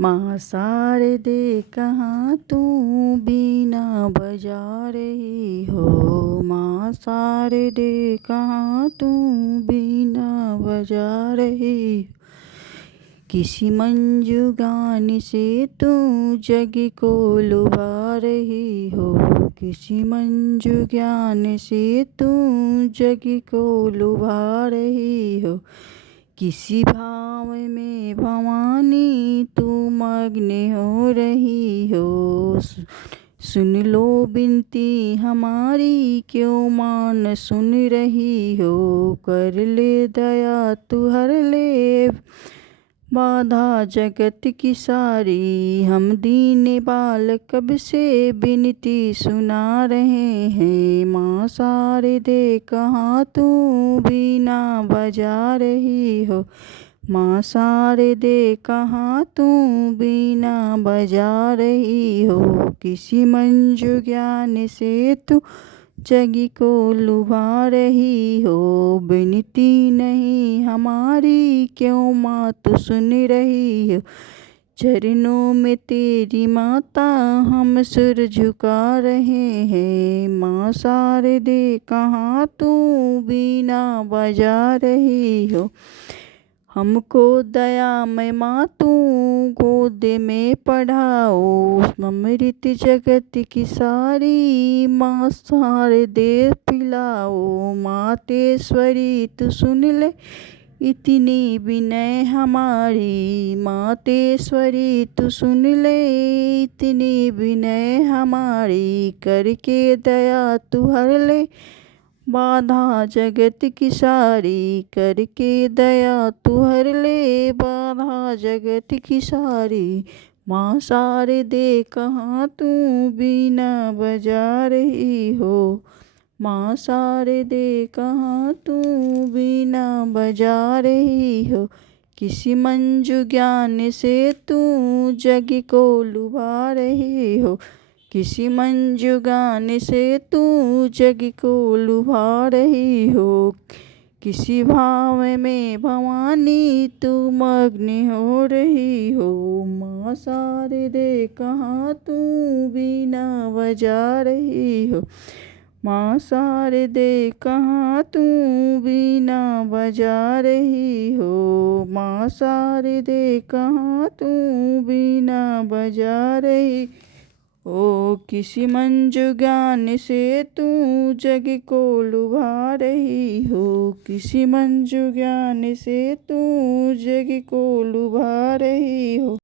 माँ शारदे कहाँ तू बीना बजा रही हो। माँ शारदे कहाँ तू बीना बजा रही हो। किसी मंजू गान से तू जग को लुभा रही हो। किसी मंजू ज्ञान से तू जग को लुभा रही हो। किसी भाव में भवानी तू मग्न हो रही हो। सुन लो बिनती हमारी क्यों मान सुन रही हो। कर ले दया तू हर ले बाधा जगत की सारी। हम दीन बाल कब से बिनती सुना रहे हैं। माँ शारदे कहाँ तू बीना बजा रही हो। माँ शारदे कहाँ तू बीना बजा रही हो। किसी मंजू ज्ञान से तू जग को लुभा रही हो। बिनती नहीं हमारी क्यों माँ तू सुन रही हो। चरणों में तेरी माता हम सिर झुका रहे हैं। माँ शारदे कहाँ तू बीना बजा रही हो। हमको दया में माँ तू गोद में पढ़ाओ। अमृत जगत की सारी माँ शारदे पिलाओ। मातेश्वरी तू सुन ले इतनी विनय हमारी। मातेश्वरी तू सुन ले इतनी विनय हमारी। करके दया तू हर ले बाधा जगत की सारी। करके दया तू हर ले बाधा जगत की सारी। माँ शारदे कहाँ तू बीना बजा रही हो। माँ शारदे कहाँ तू बीना बजा रही हो। किसी मंजू ज्ञान से तू जग को लुभा रही हो। किसी मंजू गान से तू जग को लुभा रही हो। किसी भाव में भवानी तू मग्न हो रही हो। माँ शारदे कहाँ तू बीना बजा रही हो। माँ शारदे कहाँ तू बीना बजा रही हो। माँ शारदे कहाँ तू बीना बजा रही ओ। किसी मंजू ज्ञान से तू जग को लुभा रही हो। किसी मंजू ज्ञान से तू जग को लुभा रही हो।